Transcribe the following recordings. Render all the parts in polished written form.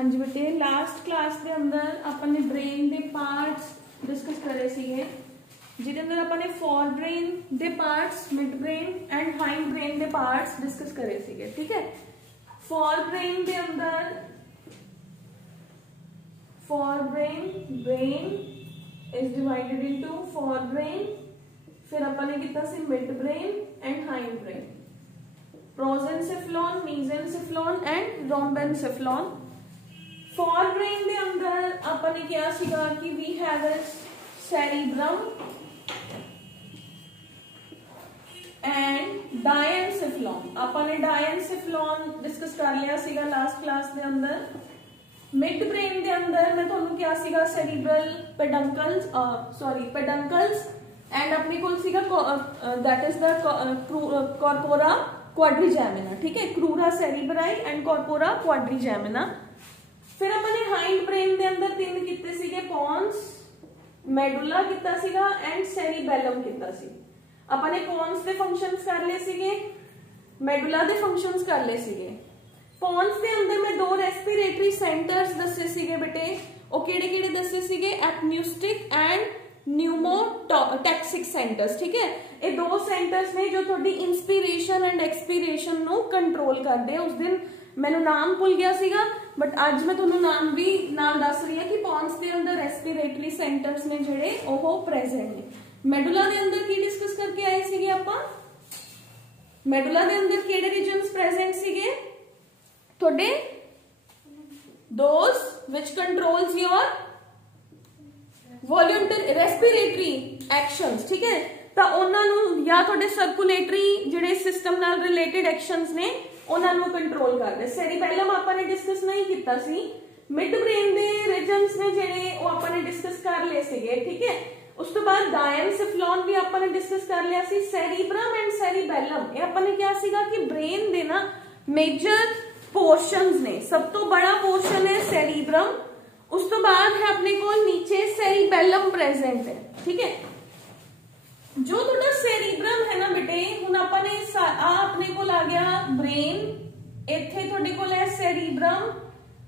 हाँ जी बेटे, last class के अंदर अपने ब्रेन के पार्ट्स डिस्कस करे सीगे, जिहदे अंदर अपने फॉर ब्रेन के parts, midbrain and hindbrain के पार्ट्स डिस्कस करे सीगे। ठीक है, फॉर ब्रेन के अंदर forebrain is divided into forebrain, फिर अपने किया सी midbrain and hindbrain, prosencephalon, mesencephalon and rhombencephalon. Forebrain के अंदर अपने क्या सीगा कि we have a cerebrum and diencephalon. अपने डायनसेफ्लॉन डिस्कस कर लिया सीगा लास्ट क्लास के अंदर। मिड ब्रेन के अंदर मैं तुहानू क्या सीगा सेरिब्रल पेडंकल्स, पेडंकल्स एंड अपने कोल सीगा that is the corpora quadrigemina. ठीक है, क्रूरा सेरिब्राई एंड कॉर्पोरा क्वाड्रिजेमिना। फिर अपने हाइंड ब्रेन के अंदर तीन किते सीगे, पॉन्स, मेडुला किता सीगा एंड सेरिबेलम किता सी। अपने पॉन्स के फंक्शंस कर ले सीगे, मेडुला के फंक्शंस कर ले सीगे। पॉन्स के अंदर मैं दो रेस्पिरेटरी सेंटर्स दसे सीगे बेटे, वो किहड़े-किहड़े दसे सीगे, एपन्यूस्टिक एंड न्यूमोटैक्सिक सेंटर्स। ठीक है, ये दो सेंटर्स ने जो थोड़ी इंस्पिरेशन एंड एक्सपीरेशन नो कंट्रोल करते हैं। उस दिन मैंने नाम भूल गया सीगा, बट आज मैं तुहानू नाम भी नाल दस रही है कि पॉन्स के अंदर रेस्पिरेटरी सेंटर्स ने जिहड़े ओह प्रेजेंट ने। मेडुला के अंदर की डिस्कस करके आए सीगे आपां, मेडुला के अंदर किहड़े रीजन्स प्रेजेंट सीगे थोड़े, those which controls your voluntary respiratory actions. ठीक है, तो उन्होंने या थोड़े सर्कुलेटरी जिहड़े सिस्टम नाल रिलेटेड एक्शंस ने उन्होंने कंट्रोल करते। सेरिबेलम आपने डिस्कस नहीं किया सी, मिड ब्रेन दे रीजन्स ने जिहड़े वो आपने डिस्कस कर ले सीगे। ठीक है, उस तो बाद डायनसेफ्लॉन भी आपने डिस्कस कर लिया सी। सेरिब्रम एंड सेरिबेलम ये आपने क्या सीगा कि ब्रेन दे ना मेजर पोर्शंस ने। सब तो बड़ा पोर्शन है सेरिब्रम, उस तो बाद है अपने को नीचे सेरिबेलम प्रेजेंट है। ठीक है, जो थोड़ा सेरिब्रम है ना बेटे, हुण अपने अपने को आ गया ब्रेन, इत्थे थोड़े को है सेरिब्रम,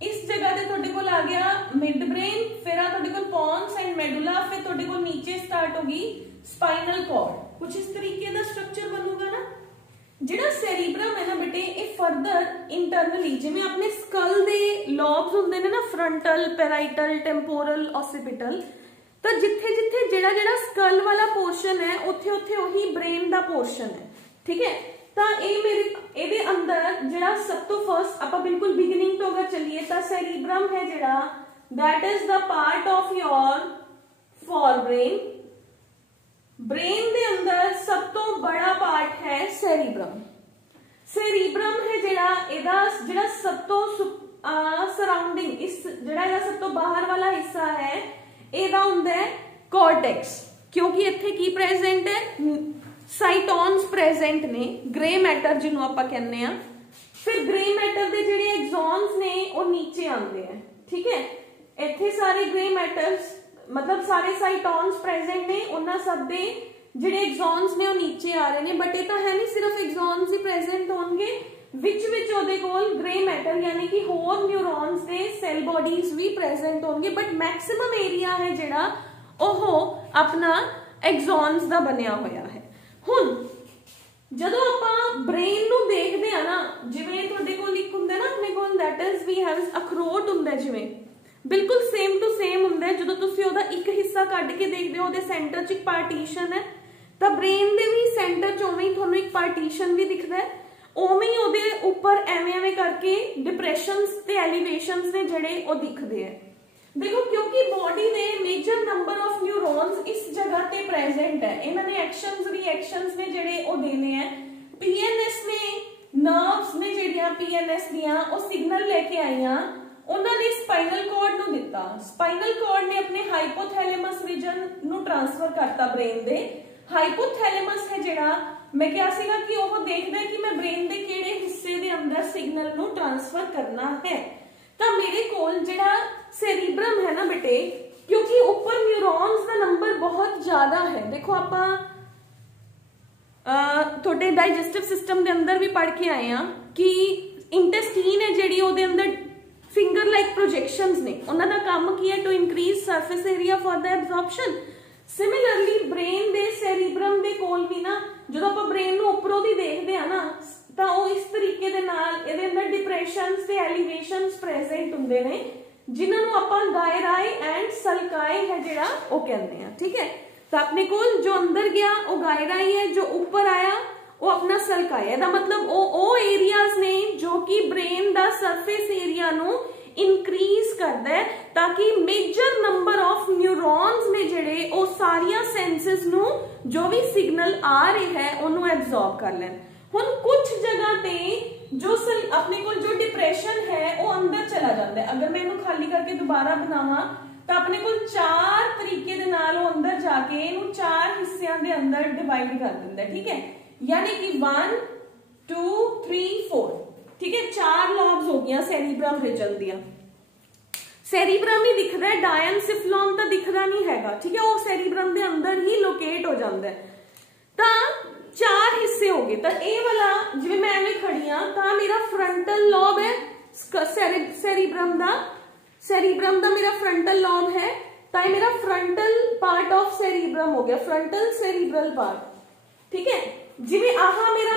इस जगह ते थोड़े को आ गया मिड ब्रेन, फिर आ थोड़े को पॉन्स एंड मेडुला, फिर थोड़े को नीचे स्टार्ट होगी स्पाइनल कॉर्ड। कुछ इस तरीके का स्ट्रक्चर बनूगा ना। जिहड़ा सेरिब्रम है ना बेटे, ये फर्दर इंटरनली जिवें अपने स्कल दे लॉब्स हुंदे ने ना, फ्रंटल, पैराइटल, टेंपोरल, ऑसिपिटल, तो जिथे जिथे जिहड़ा जिहड़ा स्कल वाला पोर्शन है उथे उथे वही ब्रेन दा पोर्शन है। ठीक है, तो ये मेरे इहदे अंदर जिहड़ा सब तो फर्स्ट आपां बिल्कुल बिगिनिंग तो अगर चलिए तो सेरिब्रम है जिहड़ा, that is the part of your for brain. Brain के अंदर सब तो बड़ा पार्ट है सेरिब्रम। सेरिब्रम है जिहड़ा इहदा जिहड़ा सब तो सराउंडिंग, इस जिहड़ा इहदा सब तो बाहर वाला हिस्सा है, इहदा हुंदा है कॉर्टेक्स, क्योंकि इत्थे की प्रेजेंट है, साइटॉन्स प्रेजेंट ने, ग्रे मैटर जिन्हों आपां कहने आ। फिर ग्रे मैटर दे जिहड़े एक्सॉन्स ने वो नीचे आंदे हैं। ठीक है, इत्थे सारे ग्रे मैटर्स मतलब सारे साइटॉन्स प्रेजेंट ने, उन्हां सब दे जिहड़े एक्सॉन्स ने वो नीचे आ रहे हैं। बट ये तो है नहीं सिर्फ एक्सॉन्स ही प्रेजेंट होंगे, विच विच ओहदे कोल ग्रे मैटर यानी कि होर न्यूरॉन्स दे सेल बॉडीज भी प्रेजेंट होंगे, बट मैक्सिमम एरिया है जिहड़ा ओह अपना एक्सॉन्स दा बनिया होया है। हुण जदों आपां ब्रेन नूं देखदे आ ना, जिवें तुहाडे कोल इक हुंदा ना अपने कोल, दैट इज वी हैव अखरोट हुंदा, जिवें बिल्कुल सेम टू सेम हुंदा है। जदों तुसीं ओहदा एक हिस्सा कढ के देखदे हो, ओहदे सेंटर च एक पार्टीशन है, तो ब्रेन दे भी सेंटर च उवें ही तुहानूं एक पार्टीशन भी दिखदा है। उवें ही ओहदे उपर एवें एवें करके डिप्रेशंस ते एलिवेशंस ने जिहड़े वो दिखदे हैं। देखो, क्योंकि बॉडी दे मेजर नंबर ऑफ न्यूरॉन्स इस जगह ते प्रेजेंट है, इन्हां ने एक्शंस रिएक्शंस ने जिहड़े वो देने हैं। पीएनएस ने, नर्व्स ने जिहड़ियां पीएनएस दियां वो सिग्नल लेके आईयां, उन्होंने स्पाइनल कॉर्ड नूं दिता। स्पाइनल कॉर्ड ने अपने हाइपोथैलेमस रीजन नूं ट्रांसफर करता ब्रेन दे। हाइपोथैलेमस है जिहड़ा मैं क्या सीगा कि वो देखदा है कि मैं ब्रेन दे किहड़े हिस्से दे अंदर सिग्नल नूं ट्रांसफर करना है। तो मेरे कोल जिहड़ा सेरिब्रम है ना बेटे, क्योंकि ऊपर न्यूरॉन्स का नंबर बहुत ज्यादा है। देखो आपां थोड़े डाइजेस्टिव सिस्टम के अंदर भी पढ़ के आए हैं कि इंटेस्टीन है जिहड़ी ओहदे अंदर फिंगर लाइक प्रोजेक्शंस ने, उन्हां दा काम की है to increase surface area for the absorption. Similarly brain दे सैरीब्रम दे कोल भी ना जो आप ब्रेन नूं उपरों दी देखते हैं ना तो वो इस तरीके दे नाल इहदे अंदर डिप्रेशंस ते एलिवेशंस प्रेजेंट हुंदे ने जिन्हां नूं आपां गायराई एंड सल्काई है जिहड़ा वो कहंदे हैं। ठीक है, तो अपने कोल जो अंदर गया वो गायराई है, जो ऊपर आया वो अपना सल्काई है। दा मतलब वो एरियाज ने जो कि ब्रेन दा सरफेस एरिया नूं इंक्रीज करदा है ताकि मेजर नंबर ऑफ न्यूरॉन्स ने जिहड़े वो सारिया सेंसेस नूं जो भी सिग्नल आ रहे हैं उन्होंने एब्जॉर्ब कर लैन। हुण कुछ जगह ते जो अपने को जो डिप्रेशन है वो अंदर चला जाता है। अगर मैं इन्हू खाली करके दोबारा बनावा तो अपने को 4 तरीके दे नाल वो अंदर जाके इन्हू 4 हिस्सियां दे अंदर डिवाइड कर दिंदा है। ठीक है, यानी कि 1 2 3 4। ठीक है, 4 लॉब्स हो गया सैरीब्रम रीजन दिया। सैरीब्रम ही दिखदा है, डायनसिफलॉन तो दिखदा नहीं हैगा। ठीक है, वो सैरीब्रम दे अंदर ही लोकेट हो जाता है। तो 4 हिस्से हो गए। तो ये वाला जिवें मैं एवें खड़ी हां तो मेरा फ्रंटल लॉब है सैरीब्रम दा मेरा फ्रंटल लॉब है, तो मेरा फ्रंटल पार्ट ऑफ सैरीब्रम हो गया, फ्रंटल सैरीब्रल पार्ट। ठीक है, जिवें आहा मेरा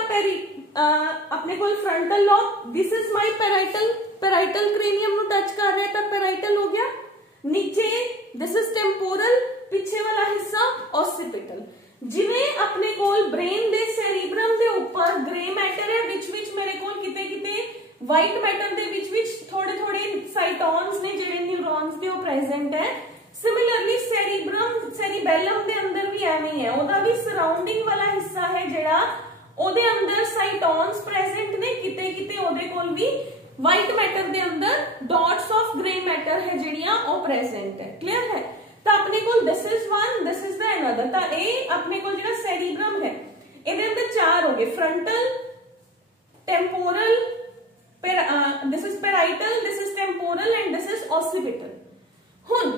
अपने को frontal lobe, this is my parietal cranium नु टच कर रहा है तो पैराइटल हो गया। नीचे दिस इज टेम्पोरल, पीछे वाला हिस्सा ऑसिपिटल। जिवें अपने कोल ब्रेन दे सैरीब्रम दे ऊपर ग्रे मैटर है विच मेरे कोल किते व्हाइट मैटर दे विच थोड़े साइटॉन्स ने जिहड़े न्यूरॉन्स दे वो प्रेजेंट है। सिमिलरली सेरिबेलम दे अंदर भी एवें ही है, ओदा भी सराउंडिंग वाला हिस्सा है जिहड़ा ओदे अंदर साइटॉन्स प्रेजेंट ने, किते ओदे कोल भी व्हाइट मैटर दे अंदर डॉट्स ऑफ ग्रे मैटर है जिहड़ियां वो प्रेजेंट है। क्लियर है? तो अपने को this is one, this is the another. तो ये अपने को जो सैरीब्रम है इहदे अंदर 4 हो गए, frontal, temporal, this is parietal, this is temporal and this is occipital. हुण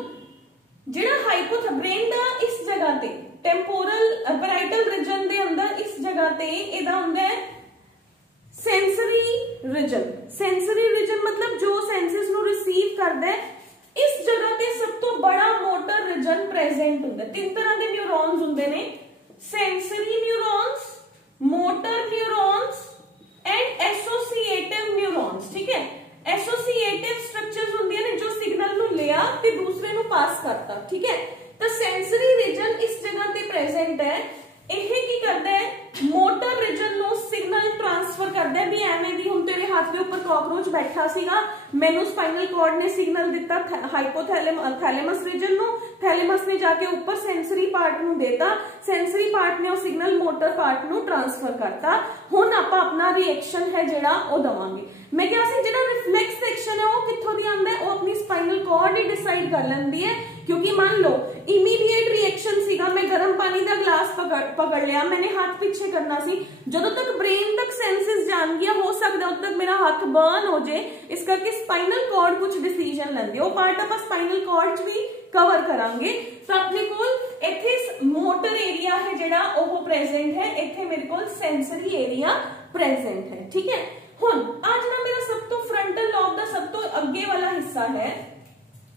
जिहड़ा ब्रेन दा इस जगह ते टेम्पोरल पैराइटल रीजन दे अंदर इस जगह ते इहदा हुंदा है सेंसरी रीजन मतलब जो सेंसेस नु रिसीव करदा है। इस जगह पे सब तो बड़ा मोटर रीजन प्रेजेंट होता है। 3 तरह के न्यूरॉन्स होंगे ने, sensory neurons, motor neurons and associative neurons. ठीक है, एसोसिएटिव स्ट्रक्चर्स होंगे ने जो सिग्नल नु लिया ते दूसरे नु पास करता। ठीक है, तो सेंसरी रीजन इस जगह पे प्रेजेंट है। यह की करता है मोटर रीजन नु सिग्नल ट्रांसफर करता है भी एवें दी हुण तेरे हाथ के ऊपर कॉकरोच बैठा सीगा, मैनू स्पाइनल कॉर्ड ने सिग्नल दिता हाइपोथैलेमस रीजन नु, थैलेमस ने जाके ऊपर सेंसरी पार्ट नु देता, सेंसरी पार्ट ने वो सिग्नल मोटर पार्ट नु ट्रांसफर करता। हुण आपां अपना रिएक्शन है जिहड़ा वो दवांगे। मैं क्या सी जिहड़ा रिफ्लेक्स एक्शन है वो कित्थों दी आंदा है, वो अपनी स्पाइनल कॉर्ड ही डिसाइड कर लैंदी है। क्योंकि मान लो इमीडिएट रिएक्शन सीगा, मैं गर्म पानी का ग्लास पकड़ लिया, मैंने हाथ पीछे करना सी, जदों तक ब्रेन तक सेंसेस जान गया हो सकता उद तक मेरा हाथ बर्न हो जाए। इस करके स्पाइनल कॉर्ड कुछ डिसीजन लेंदी, वो पार्ट आप स्पाइनल कॉर्ड भी कवर करांगे। तो अपने कोल इत्थे मोटर एरिया है जिहड़ा वो प्रेजेंट है, इत्थे मेरे कोल सेंसरी एरिया प्रेजेंट है। ठीक है, हुण आज ना मेरा सब तो फ्रंटल लॉब दा सब तो अगे वाला हिस्सा है,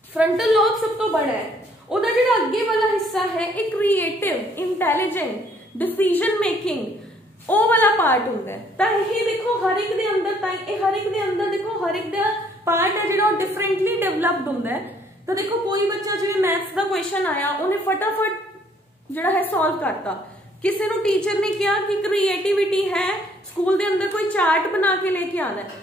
फ्रंटल लॉब सब तो बड़ा है, ओदा जिहड़ा अगे वाला हिस्सा है एक क्रिएटिव, इंटेलिजेंट, डिसीजन मेकिंग ओ वाला पार्ट हुंदा है। तो ये देखो हर एक दे अंदर देखो हर एक दा पार्ट है जिहड़ा डिफरेंटली डेवलप्ड हुंदा है। तो देखो कोई बच्चा जिवें मैथ्स का क्वेश्चन आया उन्हें फटाफट जिहड़ा है सॉल्व करता, किसी नु टीचर ने कहा कि क्रिएटिविटी है स्कूल दे अंदर कोई चार्ट बना के लेके आना है,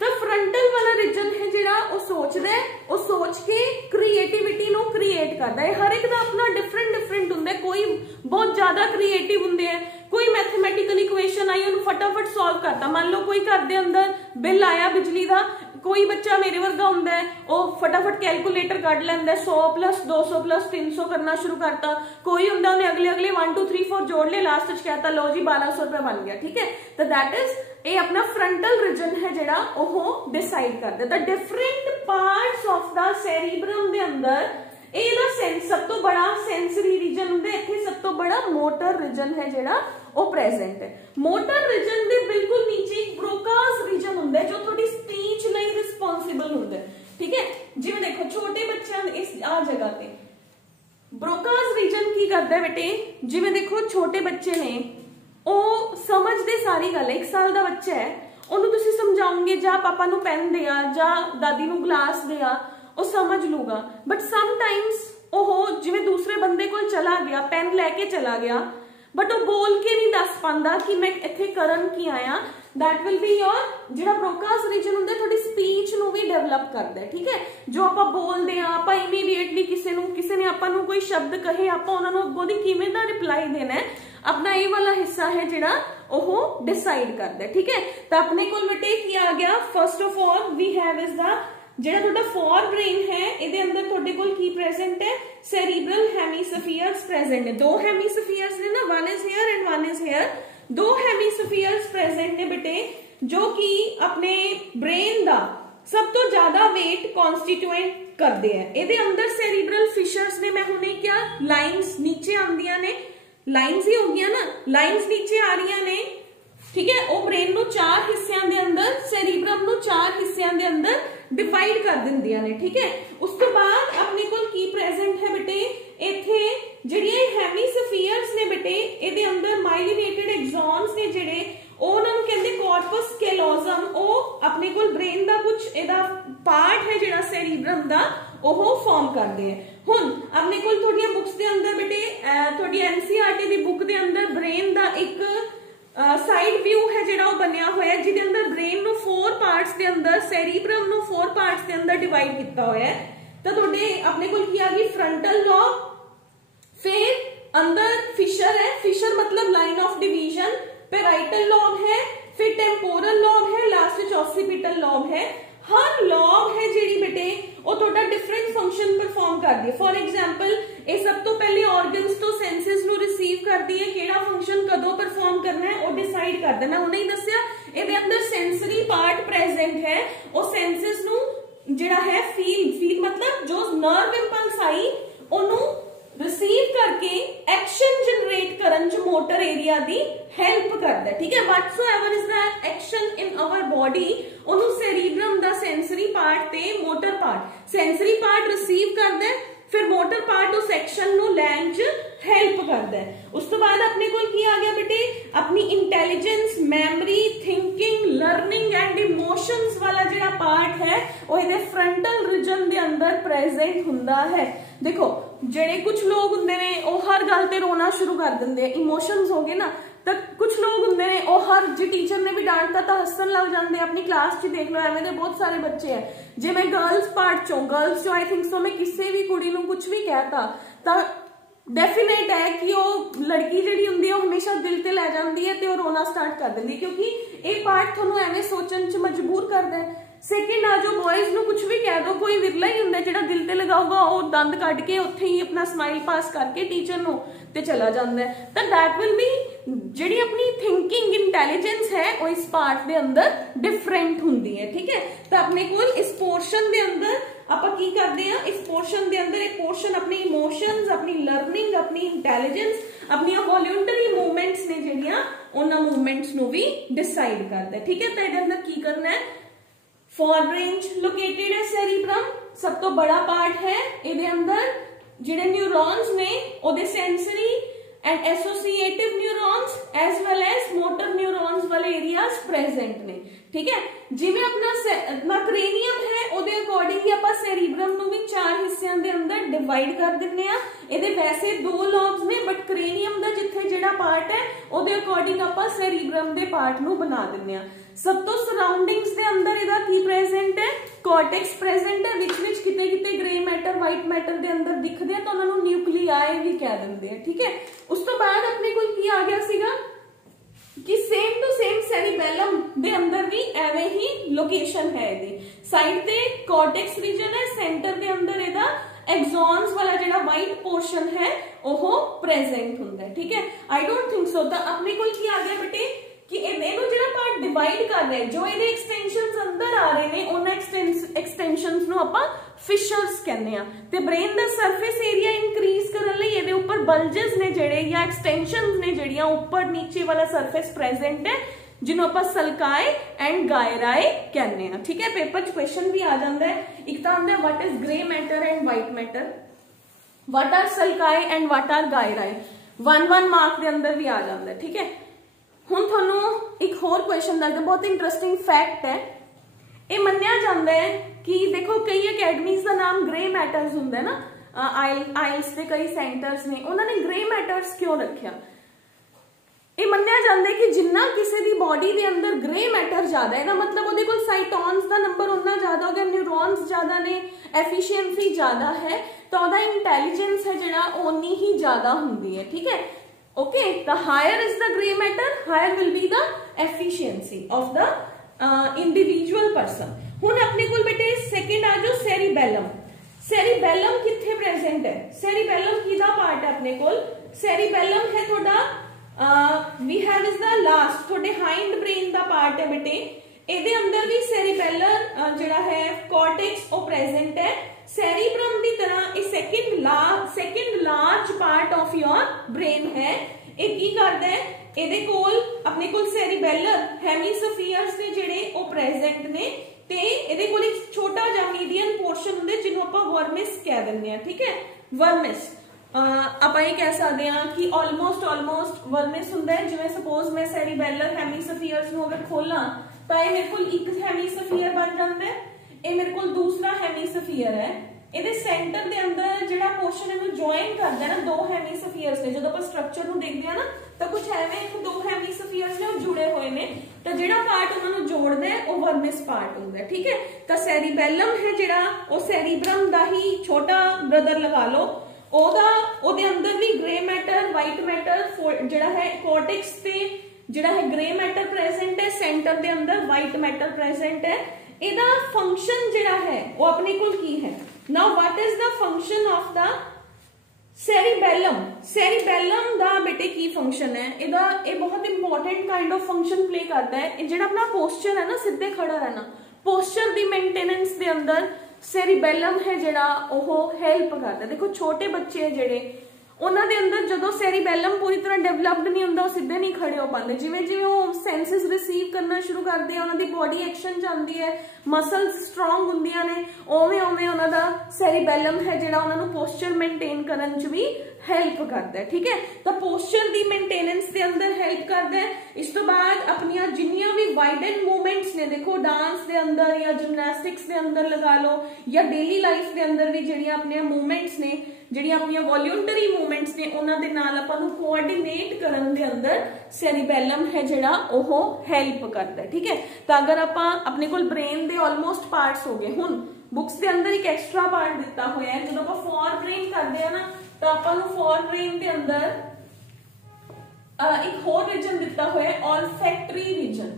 तो फ्रंटल वाला रीजन है जिहड़ा वो सोचदा है, वो सोच के क्रिएटिविटी नु क्रिएट करदा है। हर एक दा अपना डिफरेंट हुंदा है, कोई बहुत ज्यादा क्रिएटिव हुंदे है, कोई मैथमेटिकल इक्वेशन आई उन्हें फटाफट सॉल्व करता। मान लो कोई घर दे अंदर बिल आया बिजली का, कोई बच्चा मेरे वर्गा हुंदा है वो फटाफट कैलकुलेटर कढ लैंदा, 100 + 200 + 300 करना शुरू करता। कोई हुंदा उन्हें अगले 1 2 3 4 जोड़ ले, लास्ट च कहता लो जी 1200 रुपया बन गया। ठीक है, तो दैट इज ये अपना फ्रंटल रीजन है जिहड़ा वो डिसाइड करदा। The different parts of the cerebrum दे अंदर सब तो बड़ा सेंसरी रीजन हुंदा है, इत्थे सब तो बड़ा मोटर रीजन है जिहड़ा वो प्रेजेंट है। मोटर रीजन दे बिल्कुल नीचे एक ब्रोकास रीजन हुंदा है जो थोड़ी स्पीच ਲਈ ਰਿਸਪੌਂਸਿਬਲ ਹੁੰਦਾ, ਠੀਕ ਹੈ। ਜਿਵੇਂ ਦੇਖੋ ਛੋਟੇ ਬੱਚਿਆਂ ਇਸ ਆ ਜਗ੍ਹਾ ਤੇ ਬ੍ਰੋਕਾਸ ਰੀਜਨ ਕੀ ਕਰਦਾ ਬੇਟੇ, ਜਿਵੇਂ ਦੇਖੋ ਛੋਟੇ ਬੱਚੇ ਨੇ ਉਹ ਸਮਝਦੇ ਸਾਰੀ ਗੱਲ, 1 ਸਾਲ ਦਾ ਬੱਚਾ ਹੈ, ਉਹਨੂੰ ਤੁਸੀਂ ਸਮਝਾਉਂਗੇ ਜਾਂ ਪਾਪਾ ਨੂੰ ਪੈਨ ਦੇ ਆ ਜਾਂ ਦਾਦੀ ਨੂੰ ਗਲਾਸ ਦੇ ਆ, ਉਹ ਸਮਝ ਲੂਗਾ। ਬਟ ਸਮਟਾਈਮਸ ਉਹ ਜਿਵੇਂ ਦੂਸਰੇ ਬੰਦੇ ਕੋਲ ਚਲਾ ਗਿਆ, ਪੈਨ ਲੈ ਕੇ ਚਲਾ ਗਿਆ, ਬਟ ਉਹ ਬੋਲ ਕੇ ਨਹੀਂ ਦੱਸ ਪਾਉਂਦਾ ਕਿ ਮੈਂ ਇੱਥੇ ਕਰਨ ਕੀ ਆਇਆ। that will be your ਜਿਹੜਾ ਬ੍ਰੋਕਾਸ ਰੀਜਨ ਹੁੰਦਾ ਤੁਹਾਡੀ ਸਪੀਚ ਨੂੰ ਵੀ ਡਿਵੈਲਪ ਕਰਦਾ ਹੈ, ਠੀਕ ਹੈ। ਜੋ ਆਪਾਂ ਬੋਲਦੇ ਆ, ਆਪਾਂ ਇਮੀਡੀਏਟਲੀ ਕਿਸੇ ਨੇ ਆਪਾਂ ਨੂੰ ਕੋਈ ਸ਼ਬਦ ਕਹੇ, ਆਪਾਂ ਉਹਨਾਂ ਨੂੰ ਅੱਗੋਂ ਦੀ ਕਿਵੇਂ ਦਾ ਰਿਪਲਾਈ ਦੇਣਾ ਹੈ, ਆਪਣਾ ਇਹ ਵਾਲਾ ਹਿੱਸਾ ਹੈ ਜਿਹੜਾ ਉਹ ਡਿਸਾਈਡ ਕਰਦਾ ਹੈ, ਠੀਕ ਹੈ। ਤਾਂ ਆਪਣੇ ਕੋਲ ਬੇਟੇ ਕੀ ਆ ਗਿਆ, first of all we have is the ਜਿਹੜਾ ਤੁਹਾਡਾ ਫੋਰ ਬ੍ਰੇਨ ਹੈ, ਇਹਦੇ ਅੰਦਰ ਤੁਹਾਡੇ ਕੋਲ ਕੀ ਪ੍ਰੈਜ਼ੈਂਟ ਹੈ, ਸੈਰੀਬਰਲ ਹੈਮੀਸਫੀਅਰਸ ਪ੍ਰੈਜ਼ੈਂਟ ਨੇ। 2 ਹੈਮੀਸਫੀਅਰਸ ਨੇ ਨਾ, 1 is here and 1 is here. 2 hemispheres present ਨੇ ਬੇਟੇ ਜੋ ਕਿ ਆਪਣੇ ਬ੍ਰੇਨ ਦਾ ਸਭ ਤੋਂ ਜ਼ਿਆਦਾ weight constitute ਕਰਦੇ ਆ। ਇਹਦੇ ਅੰਦਰ ਸੈਰੀਬਰਲ ਫਿਸ਼ਰਸ ਨੇ, ਮੈਂ ਹੁਣੇ ਕਿਹਾ ਲਾਈਨਸ ਨੀਚੇ ਆਉਂਦੀਆਂ ਨੇ, ਲਾਈਨਸ ਹੀ ਹੋ ਗਈਆਂ ਨਾ, ਲਾਈਨਸ ਨੀਚੇ ਆ ਰਹੀਆਂ ਨੇ, ठीक है। ਉਹ ब्रेन ਨੂੰ 4 ਹਿੱਸਿਆਂ ਦੇ ਅੰਦਰ, ਸੈਰੀਬਰਮ ਨੂੰ 4 ਹਿੱਸਿਆਂ ਦੇ ਅੰਦਰ डिवाइड कर ਦਿੰਦੀਆਂ ਨੇ, ठीक है। ਉਸ ਤੋਂ ਬਾਅਦ ਆਪਣੇ ਕੋਲ ਕੀ ਪ੍ਰੈਜ਼ੈਂਟ ਹੈ ਬੇਟੇ, ਇੱਥੇ ਜਿਹੜੀਆਂ ਹੈਮੀਸਫੀਅਰਸ ਨੇ ਬੇਟੇ, ਇਹਦੇ ਅੰਦਰ ਮਾਈਲੀਨੇਟਡ ਐਗਜ਼ੋਨਸ ਨੇ ਜਿਹੜੇ, ਉਹ ਉਹਨਾਂ ਨੂੰ ਕਹਿੰਦੇ ਕਾਰਪਸ ਕੈਲੋਜ਼ਮ। ਉਹ ਆਪਣੇ ਕੋਲ ਬ੍ਰੇਨ ਦਾ ਕੁਝ ਇਹਦਾ ਪਾਰਟ ਹੈ ਜਿਹੜਾ ਸੈਰੀਬਰਮ ਦਾ, ਉਹ ਫਾਰਮ ਕਰਦੇ ਆ। ਹੁਣ ਆਪਣੇ ਕੋਲ ਤੁਹਾਡੀਆਂ ਬੁੱਕਸ ਦੇ ਅੰਦਰ ਬੇਟੇ, ਤੁਹਾਡੀ ਐਨਸੀਈਆਰਟੀ ਦੀ ਬੁੱਕ ਦੇ ਅੰਦਰ ਬ੍ਰੇਨ ਦਾ ਇੱਕ ਸਾਈਡ ਵਿਊ ਹੈ ਜਿਹੜਾ ਉਹ ਬਣਿਆ ਹੋਇਆ, ਜਿਹਦੇ ਅੰਦਰ ਬ੍ਰੇਨ ਨੂੰ 4 ਪਾਰਟਸ ਦੇ ਅੰਦਰ, ਸੈਰੀਬਰਮ ਨੂੰ 4 ਪਾਰਟਸ ਦੇ ਅੰਦਰ ਡਿਵਾਈਡ ਕੀਤਾ ਹੋਇਆ ਹੈ। ਤਾਂ ਤੁਹਾਡੇ ਆਪਣੇ ਕੋਲ ਕੀ ਆ ਗਈ, ਫਰੰਟਲ ਲੋਬ, फिर अंदर फिशर है, फिशर मतलब line of division, parietal lobe है, फिर टेम्पोरल लॉब है, लास्ट ऑसिपिटल लॉब है। हर लॉब है ਜਿਹੜੀ ਬੇਟੇ ਉਹ ਤੁਹਾਡਾ ਡਿਫਰੈਂਟ ਫੰਕਸ਼ਨ ਪਰਫਾਰਮ ਕਰਦੀ ਹੈ। ਫॉर ਐਗਜ਼ਾਮਪਲ ਇਹ ਸਭ ਤੋਂ ਪਹਿਲੇ ਆਰਗਨਸ ਤੋਂ ਸੈਂਸਸ ਨੂੰ ਰਿਸੀਵ ਕਰਦੀ ਹੈ, ਕਿਹੜਾ ਫੰਕਸ਼ਨ ਕਦੋਂ ਪਰਫਾਰਮ ਕਰਨਾ ਹੈ ਉਹ ਡਿਸਾਈਡ ਕਰਦਾ। ਮੈਂ ਹੁਣੇ ਹੀ ਦੱਸਿਆ ਇਹਦੇ ਅੰਦਰ ਸੈਂਸਰੀ ਪਾਰਟ ਪ੍ਰੈਜ਼ੈਂਟ ਹੈ, ਉਹ ਸੈਂਸਸ ਨੂੰ ਜਿਹੜਾ ਹੈ ਫੀਲ ਮਤਲਬ ਜੋ ਨਰਵ ਇੰਪਲਸ ਆਈ ਉਹਨੂੰ रिसीव करके एक्शन जनरेट करन च मोटर एरिया दी हेल्प करता है, ठीक है। whatsoever is the action in our body ਉਹਨੂੰ ਸੈਰੀਬਰਮ ਦਾ ਸੈਂਸਰੀ ਪਾਰਟ ਤੇ motor part, sensory part receive ਕਰਦਾ ਹੈ, ਫਿਰ ਮੋਟਰ ਪਾਰਟ ਉਸ ਐਕਸ਼ਨ ਨੂੰ ਲੈਣ ਚ ਹੈਲਪ ਕਰਦਾ ਹੈ। ਉਸ ਤੋਂ ਬਾਅਦ ਆਪਣੇ ਕੋਲ ਕੀ ਆ ਗਿਆ ਬੇਟੇ, ਆਪਣੀ intelligence, memory, thinking, learning and emotions ਵਾਲਾ ਜਿਹੜਾ ਪਾਰਟ ਹੈ ਉਹ ਇਹਦੇ ਫਰੰਟਲ ਰੀਜਨ ਦੇ ਅੰਦਰ ਪ੍ਰੈਜ਼ੈਂਟ ਹੁੰਦਾ ਹੈ। ਦੇਖੋ ਜਿਹੜੇ ਕੁਝ ਲੋਕ ਹੁੰਦੇ ਨੇ ਉਹ ਹਰ ਗੱਲ ਤੇ ਰੋਣਾ ਸ਼ੁਰੂ ਕਰ ਦਿੰਦੇ ਆ, ਇਮੋਸ਼ਨਸ ਹੋ ਗਏ ਨਾ। ਤਾਂ ਕੁਝ ਲੋਕ ਹੁੰਦੇ ਨੇ ਉਹ ਹਰ ਜੇ ਟੀਚਰ ਨੇ ਵੀ ਡਾਂਟਦਾ ਤਾਂ ਹੱਸਣ ਲੱਗ ਜਾਂਦੇ। ਆਪਣੀ ਕਲਾਸ 'ਚ ਦੇਖ ਲਓ ਐਵੇਂ ਦੇ ਬਹੁਤ ਸਾਰੇ ਬੱਚੇ ਆ। ਜੇ ਮੈਂ ਗਰਲਸ ਪਾਰਟ ਚੋਂ ਆਈ ਥਿੰਕ ਸੋ ਮੈਂ ਕਿਸੇ ਵੀ ਕੁੜੀ ਨੂੰ ਕੁਝ ਵੀ ਕਹਿਤਾ ਤਾਂ डेफिनेट है कि वो लड़की जी होंगी हमेशा दिल ते लै जाती है तो रोना स्टार्ट कर देंगी, क्योंकि ये पार्ट थोनों एवें सोचन च मजबूर करता है। सैकेंड आ जो बॉयज नूं कुछ भी कह दो, कोई विरला ही हुंदा जिहड़ा दिल ते लगाऊगा, वो दंद कढ के उत्थे ही अपना स्माइल पास करके टीचर नूं ते चला जाता है। तो दैट विल बी जिहड़ी अपनी थिंकिंग इंटैलीजेंस है वो इस पार्ट दे अंदर डिफरेंट हुंदी है, ठीक है। तो अपने कोल इस पोर्शन दे अंदर ਆਪਾਂ ਕੀ ਕਰਦੇ ਆ, ਇਸ ਪੋਰਸ਼ਨ ਦੇ ਅੰਦਰ ਇੱਕ ਪੋਰਸ਼ਨ ਆਪਣੀ ਇਮੋਸ਼ਨਸ, ਆਪਣੀ ਲਰਨਿੰਗ, ਆਪਣੀ ਇੰਟੈਲੀਜੈਂਸ, ਆਪਣੀਆਂ ਵੋਲੰਟਰੀ ਮੂਵਮੈਂਟਸ ਨੇ ਜਿਹੜੀਆਂ ਉਹਨਾਂ ਮੂਵਮੈਂਟਸ ਨੂੰ ਵੀ ਡਿਸਾਈਡ ਕਰਦਾ, ਠੀਕ ਹੈ। ਤਾਂ ਇਹਦੇ ਅੰਦਰ ਕੀ ਕਰਨਾ ਹੈ, ਫੋਰਬ੍ਰੇਨ ਲੋਕੇਟਡ ਹੈ ਸੈਰੀਬਰਮ, ਸਭ ਤੋਂ ਬੜਾ ਪਾਰਟ ਹੈ। ਇਹਦੇ ਅੰਦਰ ਜਿਹੜੇ ਨਿਊਰੋਨਸ ਨੇ ਉਹਦੇ sensory and associative neurons as well as motor neurons वाले areas present ने, ठीक है। जिवें अपना cranium है ਉਹਦੇ ਅਕੋਰਡਿੰਗ ਹੀ ਆਪਾਂ ਸੈਰੀਬਰਮ ਨੂੰ ਵੀ 4 ਹਿੱਸਿਆਂ ਦੇ ਅੰਦਰ ਡਿਵਾਈਡ ਕਰ ਦਿੰਨੇ ਆ। ਇਹਦੇ ਵੈਸੇ 2 ਲੌਬਸ ਨੇ, ਬਟ ਕ੍ਰੇਨੀਅਮ ਦਾ ਜਿੱਥੇ ਜਿਹੜਾ ਪਾਰਟ ਹੈ ਉਹਦੇ ਅਕੋਰਡਿੰਗ ਆਪਾਂ ਸੈਰੀਬਰਮ ਦੇ ਪਾਰਟ ਨੂੰ ਬਣਾ ਦਿੰਨੇ ਆ। ਸਭ ਤੋਂ ਸਰਾਊਂਡਿੰਗਸ ਦੇ ਅੰਦਰ ਇਹਦਾ ਕੀ ਪ੍ਰੈਜ਼ੈਂਟ ਹੈ, ਕੋਰਟੈਕਸ ਪ੍ਰੈਜ਼ੈਂਟ ਹੈ, ਵਿੱਚ ਕਿਤੇ ਗ੍ਰੇ ਮੈਟਰ, ਵਾਈਟ ਮੈਟਰ ਦੇ ਅੰਦਰ ਦਿਖਦੇ ਆ ਤਾਂ ਉਹਨਾਂ ਨੂੰ ਨਿਊਕਲੀਆਈ ਵੀ ਕਹਿ ਦਿੰਦੇ ਆ, ਠੀਕ ਹੈ। ਉਸ ਤੋਂ ਬਾਅਦ ਆਪਣੇ ਕੋਲ ਕੀ ਆ ਗਿਆ ਸੀਗਾ कि सेम टू सेम सैरीबेलम दे अंदर भी एवे ही लोकेशन है। साइड ते कॉर्टेक्स रीजन है, सेंटर दे अंदर एदा एक्सॉन्स वाला जेड़ा वाइट पोर्शन है ओहो प्रेजेंट हुंदा है, ठीक है। I don't think so. तो अपने कोल की आ गया बेटे कि ਇਹਨੂੰ ਜਿਹੜਾ ਪਾਰਟ ਡਿਵਾਈਡ ਕਰ ਰਹੇ, ਜੋ ਇਹਦੇ ਐਕਸਟੈਂਸ਼ਨਸ ਅੰਦਰ ਆ ਰਹੇ ਨੇ ਉਹਨਾਂ ਐਕਸਟੈਂਸ਼ਨਸ ਨੂੰ ਆਪਾਂ ਫਿਸ਼ਰਸ ਕਹਿੰਦੇ ਆ। ਤੇ ਬ੍ਰੇਨ ਦਾ ਸਰਫੇਸ ਏਰੀਆ ਇਨਕਰੀਜ਼ ਕਰਨ ਲਈ ਇਹਦੇ ਉੱਪਰ ਬਲਜਸ ਨੇ ਜਿਹੜੇ ਜਾਂ ਐਕਸਟੈਂਸ਼ਨਸ ਨੇ ਜਿਹੜੀਆਂ ਉੱਪਰ ਨੀਚੇ ਵਾਲਾ ਸਰਫੇਸ ਪ੍ਰੈਜ਼ੈਂਟ ਹੈ, जिन्हों आप सलकाए एंड गायराए कहने हैं। ठीक है, पेपर च क्वेश्चन भी आ जाता है। एक तो आता है what is grey matter and white matter, what are sulci and what are gyri, 1 mark के अंदर भी आ जाता है। ठीक है, हुण थानू एक होर क्वेश्चन दसदा, बहुत इंटरेस्टिंग फैक्ट है। ये मन्निया जाता है कि देखो कई अकैडमीज का नाम ग्रे मैटर्स हुंदा है ना, आइल्स के कई सेंटर्स ने उन्होंने ग्रे मैटर्स क्यों रखा। ये मन्निया जाता है कि जिन्ना किसी की बॉडी के अंदर ग्रे मैटर ज्यादा है, मतलब वो कोल साइटोन्स का नंबर उतना ज्यादा हो गया, न्यूरॉन्स ज्यादा ने, एफिशिएंसी ज्यादा है, तो वह इंटैलीजेंस है जिहड़ा उन्नी ही ज्यादा हुंदी है। ठीक है, okay, the higher is the grey matter, higher will be the efficiency of the individual person. हुण अपने कोल बेटे सेकंड आ जाओ सेरिबेलम। सेरिबेलम किथे प्रेजेंट है? सेरिबेलम किदा पार्ट है अपने कोल? सेरिबेलम है थोड़ा we have is the last थोड़े हाइंड ब्रेन का पार्ट है बेटे। ਇਹਦੇ अंदर भी सेरिबेलर जिहड़ा है कॉर्टेक्स वो प्रेजेंट है। सेरिब्रम की तरह ये second large part of your brain है। ये की करता है? ਇਹਦੇ ਕੋਲ अपने कोल सेरिबेलर हेमिस्फीयर्स ने जिहड़े वो प्रेजेंट ने, ते ਇਹਦੇ ਕੋਲ एक छोटा जिहा मीडियन पोर्शन ਹੁੰਦਾ ਜਿਹਨੂੰ ਆਪਾਂ वर्मिस कह ਦਿੰਦੇ ਆ। ठीक है, वर्मिस ਆਪਾਂ ਇਹ ਕਹਿ ਸਕਦੇ ਹਾਂ ਕਿ ਆਲਮੋਸਟ वर्मिस ਹੁੰਦਾ है। ਜਿਵੇਂ ਸਪੋਜ਼ मैं सेरिबेलर हेमिस्फीयर्स ਨੂੰ अगर खोला ਤਾਂ ਇਹ ਮੇਰੇ ਕੋਲ ਇੱਕ हेमिस्फीयर बन ਜਾਂਦਾ है, ਇਹ ਮੇਰੇ ਕੋਲ दूसरा हेमिस्फीयर है। ਇਹਦੇ ਸੈਂਟਰ ਦੇ ਅੰਦਰ ਜਿਹੜਾ ਪੋਰਸ਼ਨ ਇਹਨੂੰ ਜੁਆਇਨ ਕਰਦਾ ਹੈ ਨਾ, ਦੋ हेमिस्फीयर्स ਨੇ। ਜਦੋਂ ਆਪਾਂ ਸਟਰਕਚਰ ਨੂੰ ਦੇਖਦੇ ਆ ਨਾ ਤਾਂ ਕੁਝ ਐਵੇਂ ਇੱਕ ਦੋ हेमिस्फीयर्स ਨੇ ਉਹ ਜੁੜੇ ਹੋਏ ਨੇ, ਤਾਂ ਜਿਹੜਾ ਪਾਰਟ ਉਹਨਾਂ ਨੂੰ ਜੋੜਦਾ ਹੈ ਉਹ वर्मिस ਪਾਰਟ ਹੁੰਦਾ है। ठीक है, ਤਾਂ सेरिबेलम है ਜਿਹੜਾ ਉਹ सेरिब्रम ਦਾ ही छोटा ब्रदर लगा लो। ਉਹਦੇ ਅੰਦਰ ਵੀ ग्रे मैटर वाइट मैटर ਜਿਹੜਾ है कॉर्टेक्स ਤੇ ਜਿਹੜਾ है ग्रे मैटर प्रेजेंट है, सेंटर ਦੇ अंदर वाइट मैटर प्रेजेंट है। ਇਹਦਾ फंक्शन ਜਿਹੜਾ है वो अपने कोल की है? Now what is the function of the cerebellum? Cerebellum ਦਾ बेटे की फंक्शन है? ਇਹਦਾ ਇਹ बहुत important kind of function play करता है। ਜਿਹੜਾ अपना पोस्चर है ना, सीधे खड़ा रहना, पोस्चर ਦੀ मेंटेनेंस ਦੇ अंदर सेरिबेलम है जिहड़ा ओह हेल्प करता है। देखो छोटे बच्चे है जिहड़े उन्होंने अंदर जो सेरिबेलम पूरी तरह डेवलप्ड नहीं होंदा, सीधे नहीं खड़े हो पाते। जिवें जिवें वो सेंसेस रिसीव करना शुरू करते हैं, उन्होंने बॉडी एक्शन जाती है, मसल्स स्ट्रोंग होंदियां ने, उवें उवें उन्हों दा सेरिबेलम है जिहड़ा उन्होंने पोस्चर मेनटेन करन च भी हेल्प करता है। ठीक है, तो पोस्चर दी मेनटेनेंस के अंदर हेल्प करता है। इस तो बाद अपनियां जिन्नियां भी वाइडेड मूवमेंट्स ने, देखो डांस के अंदर या जिमनैस्टिक्स के अंदर लगा लो, या डेली लाइफ के अंदर भी जिहड़ियां अपनियां मूवमेंट्स ने, जिहड़ियां अपनियां वॉल्यूंटरी मूवमेंट्स ने, उन्हां दे नाल आपां नूं कोआर्डिनेट करन दे अंदर सेरिबेलम है जिहड़ा ओह हेल्प करता है। ठीक है, तो अगर आपां अपने कोल ब्रेन दे ऑलमोस्ट पार्ट्स हो गए, हुण बुक्स के अंदर एक एक्स्ट्रा पार्ट दिता होया है। जदों आपां फॉर ब्रेन करदे आ ना, तो आपां फॉर ब्रेन के अंदर एक होर रीजन दिता होया है, ऑल्फैक्टरी रीजन।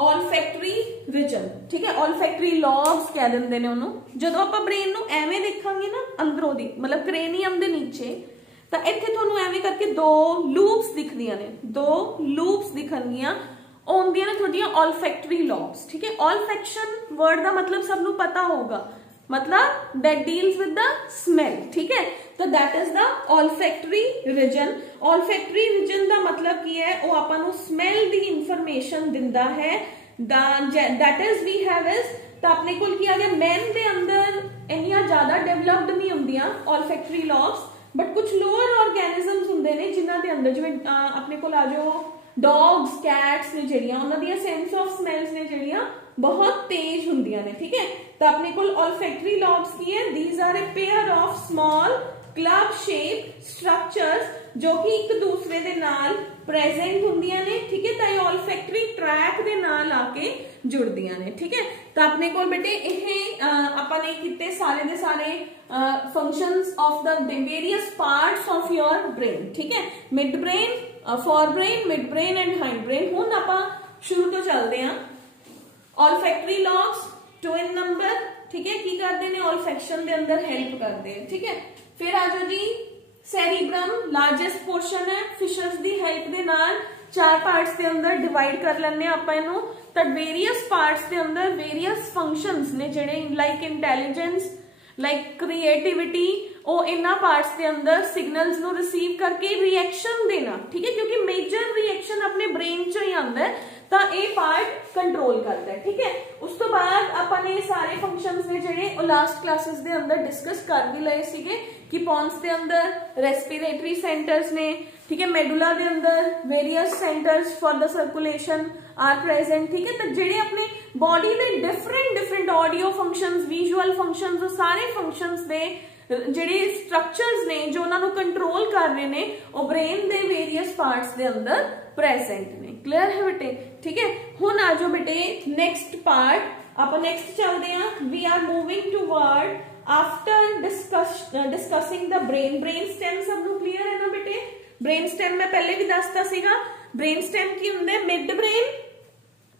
ऑल्फैक्टरी रीजन, ठीक है, ऑल्फैक्टरी लॉब्स कह देंगे ने उन्होंने। जदों आपां ब्रेन नूं एवें देखांगे ना अंदरों दी, मतलब क्रेनियम दे नीचे, तो इत्थे तुहानूं एवें करके दो लूप्स दिखदियां ने, दो लूप्स दिखणगियां, आउंदियां ने तुहाडियां ऑल्फैक्टरी लॉब्स। ठीक है, ऑल्फैक्शन वर्ड का मतलब सबनूं पता होगा, मतलब that deals with the smell. ठीक है, तो that is the olfactory region. Olfactory region का मतलब की है, वो आपां नूं स्मेल दी इंफॉर्मेशन दिंदा है। That is we have is, तो अपने कोल की आ गया, मैन दे अंदर इन्नियां ज्यादा डेवलप्ड नहीं हुंदियां ऑल्फैक्टरी लॉब्स, बट कुछ लोअर ऑर्गेनिजम्स हुंदे ने जिन्हां दे अंदर, जिवें अपने कोल आ जाओ डॉग्स कैट्स ने जिहड़ियां, उन्हां दी सेंस ऑफ स्मेल्स ने जिहड़ियां बहुत तेज हुंदियां ने। ठीक है, तो अपने कोल ऑल्फैक्टरी लॉब्स की है, these are a pair of small club shape structures जो कि एक दूसरे दे नाल प्रेजेंट हुंदियां ने। ठीक है, तो ये ऑल्फैक्टरी ट्रैक दे नाल आके जुड़दियां ने। ठीक है, तो अपने कोल बेटे यह आपां ने कीते सारे दे सारे functions of the various parts of your brain. ठीक है, mid brain, for brain, mid brain and hind brain. हुण आपां शुरू तो चलते हैं। ऑल्फैक्टरी लॉब्स 2 in नंबर, ठीक है, की करते हैं? ऑल्फैक्शन दे अंदर हेल्प करते हैं। ठीक है, फिर आ जाओ जी सेरिब्रम, लार्जेस्ट पोर्शन है, फिशर्स दी हेल्प दे नाल 4 पार्ट्स के अंदर डिवाइड कर लेने आपां इहनूं। तो वेरियस पार्ट्स के अंदर वेरियस फंक्शंस ने जिहड़े लाइक इंटैलीजेंस, लाइक क्रिएटिविटी, वो इन्हां पार्ट्स के अंदर सिग्नल्स नु रिसीव करके रिएक्शन देना, ठीक है, क्योंकि मेजर रिएक्शन अपने ब्रेन चो ही आंदा है, तो ये पार्ट कंट्रोल करता है, ठीक है। उस तो बाद अपन ने सारे फंक्शंस ने जेडे लास्ट क्लासेस दे अंदर डिस्कस कर भी लए सीगे कि पॉन्स दे अंदर रेस्पिरेटरी सेंटर्स ने, ठीक है, मेडुला दे अंदर various centres for the circulation are present, ठीक है। तो जेडे अपने बॉडी दे different audio functions, visual functions, वो सारे फंक्शंस दे जेडे स्ट्रक्चर्स ने जो उन्होंने कंट्रोल कर रहे ने वो ब्रेन दे वेरियस पार्ट्स दे अंदर प्रेजेंट ने। क्लियर है बेटे, ठीक है। हुण आ जाओ बेटे नेक्स्ट पार्ट, आप नेक्स्ट चलते हैं। We are moving toward after discussing the brain. Brain stem सबनों क्लियर है ना बेटे? ब्रेन स्टेम मैं पहले भी दसता सीगा, ब्रेन स्टेम की हुंदा है midbrain,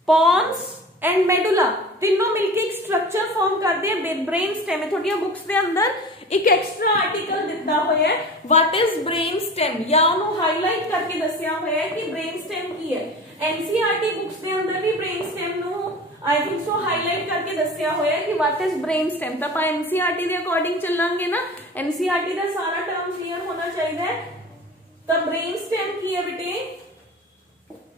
pons and medulla, तीनों मिलके एक स्ट्रक्चर फॉर्म करते हैं ब्रेन स्टेम। है थोड़ी बुक्स के अंदर एक एक्स्ट्रा आर्टिकल दिता हुआ है व्हाट इज ब्रेन स्टेम, या उन्होंने हाईलाइट करके दसिया हुआ है कि ब्रेन स्टेम की है। एनसीईआरटी बुक्स के अंदर भी ब्रेन स्टेम नु आई थिंक सो हाईलाइट करके दसिया हुआ है कि व्हाट इज ब्रेन स्टेम। तो आप एनसीईआरटी के अकॉर्डिंग चलांगे ना, एनसीईआरटी का सारा टर्म क्लियर होना चाहिए। तो ब्रेन स्टेम की है बेटे,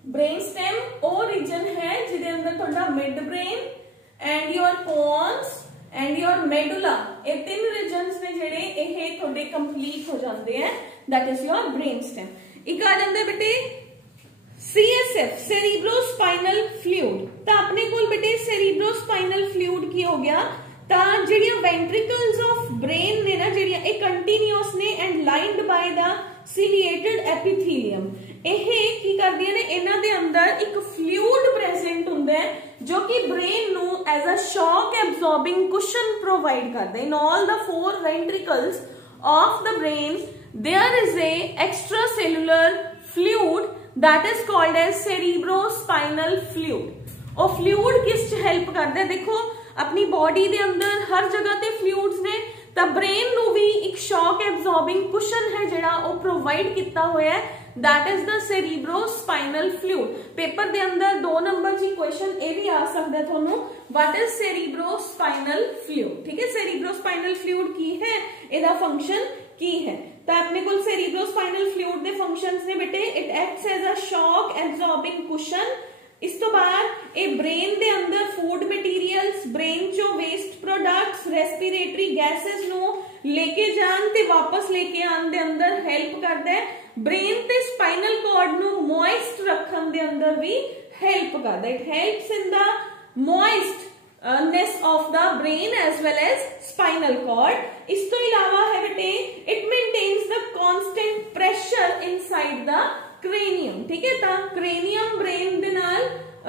ब्रेन स्टेम वो रीजन है जिदे अंदर थोड़ा midbrain and your pons and your medulla, ये तीन रीजन्स ने जेडे ये थोड़े कंप्लीट हो जाते हैं, that is your brain stem. एक आ जाता है बेटे सीएसएफ, सेरिब्रोस्पाइनल फ्लूइड। तो अपने को बेटे सेरिब्रोस्पाइनल फ्लूइड की हो गया, तो जेडिया वेंट्रिकल्स ऑफ ब्रेन ने ना जेडिया एक कंटिन्यूअस ने and lined by the ciliated epithelium. ਇਹ ਕੀ ਕਰਦੀਆਂ ਨੇ, ਇਹਨਾਂ ਦੇ ਅੰਦਰ ਇੱਕ ਫਲੂਇਡ ਪ੍ਰੈਜ਼ੈਂਟ ਹੁੰਦਾ ਹੈ ਜੋ ਕਿ ਬ੍ਰੇਨ ਨੂੰ ਐਜ਼ ਅ ਸ਼ੌਕ ਐਬਜ਼ੌਰਬਿੰਗ ਕੁਸ਼ਨ ਪ੍ਰੋਵਾਈਡ ਕਰਦਾ ਹੈ। ਇਨ ਆਲ ਦਾ 4 ventricles of the brain there is a extracellular fluid that is called as cerebrospinal fluid। ਉਹ ਫਲੂਇਡ ਕਿਸ ਚ ਹੈਲਪ ਕਰਦਾ ਹੈ? ਦੇਖੋ अपनी बॉडी के अंदर हर जगह ते फ्लूइड्स ने, तो ब्रेन नू भी एक शॉक एब्जॉर्बिंग कुशन है जिहड़ा वो प्रोवाइड किया हुआ है, that is the cerebrospinal fluid. Paper दे अंदर 2 नंबर जी क्वेश्चन ये भी आ सकता है थानू, व्हाट इज सेरिब्रोस्पाइनल फ्लूइड, ठीक है। सेरिब्रोस्पाइनल फ्लूइड की है, एदा फंक्शन की है। तो अपने को सेरिब्रोस्पाइनल फ्लूइड दे फंक्शंस ने बेटे, it acts as a shock absorbing cushion. इस तो बाद ये ब्रेन दे अंदर फूड मटीरियल्स, ब्रेन चो वेस्ट प्रोडक्ट्स, रेस्पिरेटरी गैसेस नो लेके जान ते वापस लेके आने दे अंदर हेल्प करता है। ब्रेन ते स्पाइनल कॉर्ड नु मॉइस्ट रखन दे अंदर भी हेल्प करता है। It helps in the moistness of the brain as well as spinal cord. इस तो इलावा है बेटे it maintains the constant pressure inside the cranium, ठीक है। तो क्रेनियम ब्रेन दे नाल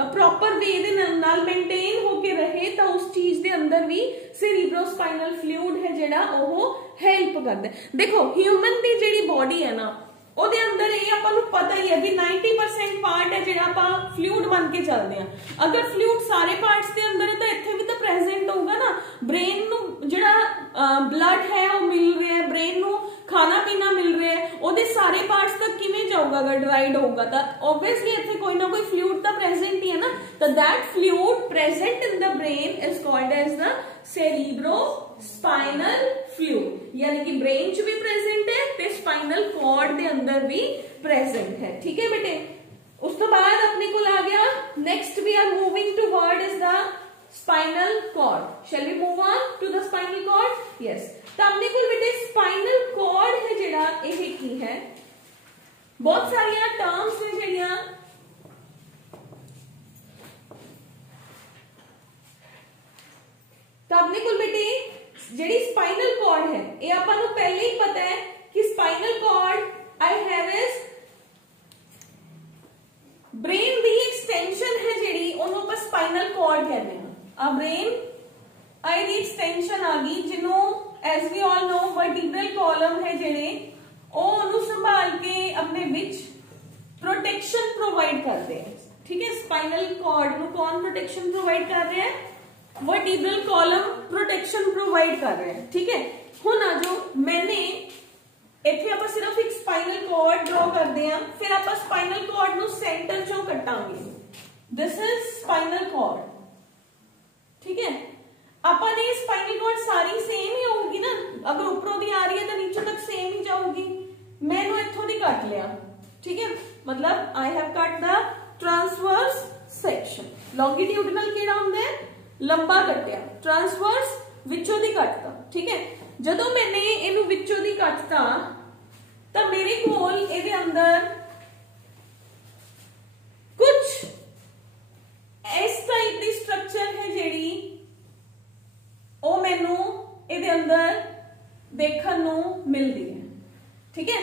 प्रॉपर वे दे नाल मेंटेन होके रहे, तो उस चीज दे अंदर भी सेरिब्रोस्पाइनल फ्लूइड है जेड़ा वो हेल्प करता है। देखो ह्यूमन दी जेड़ी बॉडी है ना, ਉਹਦੇ ਅੰਦਰ ਇਹ ਆਪਾਂ ਨੂੰ ਪਤਾ ਹੀ ਹੈ ਕਿ 90% ਪਾਰਟ ਹੈ ਜਿਹੜਾ ਆਪਾਂ ਫਲੂਇਡ ਬਣ ਕੇ ਚੱਲਦੇ ਆ। ਅਗਰ ਫਲੂਇਡ ਸਾਰੇ ਪਾਰਟਸ ਦੇ ਅੰਦਰ ਹੈ ਤਾਂ ਇੱਥੇ ਵੀ ਤਾਂ ਪ੍ਰੈਜ਼ੈਂਟ ਹੋਊਗਾ ਨਾ। ਬ੍ਰੇਨ ਨੂੰ ਜਿਹੜਾ ਬਲੱਡ ਹੈ ਉਹ ਮਿਲ ਰਿਹਾ ਹੈ, ਬ੍ਰੇਨ ਨੂੰ ਖਾਣਾ ਪੀਣਾ ਮਿਲ ਰਿਹਾ ਹੈ, ਉਹਦੇ ਸਾਰੇ ਪਾਰਟਸ ਤੱਕ ਕਿਵੇਂ ਜਾਊਗਾ ਅਗਰ ਡਰਾਈਡ ਹੋਊਗਾ? ਤਾਂ ਆਬਵੀਅਸਲੀ ਇੱਥੇ ਕੋਈ ਨਾ ਕੋਈ ਫਲੂਇਡ ਤਾਂ ਪ੍ਰੈਜ਼ੈਂਟ ਹੀ ਹੈ ਨਾ। ਤਾਂ that fluid present in the brain is called as the cerebrospinal fluid, यानी कि ब्रेन च भी प्रेजेंट है ते स्पाइनल कॉर्ड दे अंदर भी प्रेजेंट है, ठीक है बेटे। उस तो बाद अपने को आ गया next we are moving toward is the spinal cord. Shall we move on to the spinal cord? Yes. तो अपने को बेटे स्पाइनल कॉर्ड है जेड़ा ये की है, बहुत सारिया टर्म्स ने जेड़ियां तो अपने को बेटे जेडी स्पाइनल कॉर्ड है ये अपन को पहले ही पता है कि spinal cord I have is brain दी एक्सटेंशन है जेडी ओनू पर स्पाइनल कॉर्ड कहते हैं। आ ब्रेन आई दी एक्सटेंशन आ गई जिन्हों as we all know vertebral column है जेडे ओनू संभाल के अपने विच प्रोटेक्शन प्रोवाइड करते हैं, ठीक है। स्पाइनल कॉर्ड नु कौन प्रोटेक्शन प्रोवाइड कर रहे हैं? वर्टिब्रल कॉलम प्रोटेक्शन प्रोवाइड कर रहे हैं, ठीक है। हुण आ जो मैंने इत्थे आपां सिर्फ एक स्पाइनल कॉर्ड ड्रॉ करते हैं, फिर आपां स्पाइनल कॉर्ड नु सेंटर चों कटांगे। दिस इज स्पाइनल कॉर्ड, ठीक है। आपां ने स्पाइनल कॉर्ड सारी सेम ही होगी ना, अगर उपरों दी आ रही है तो नीचे तक सेम ही जाऊगी। मैंने इथों दी कट लिया, ठीक है, मतलब I have cut the transverse section. Longitudinal केड़ा हुंदा है, लंबा कटिया, ट्रांसवर्स विचों दी कटता, ठीक है। जदों मैंने इनू विचों दी कटता तो मेरे कोल इहदे अंदर कुछ इस टाइप की स्ट्रक्चर है जिहड़ी ओ मैनू इहदे अंदर देखण नू मिलदी है, ठीक है।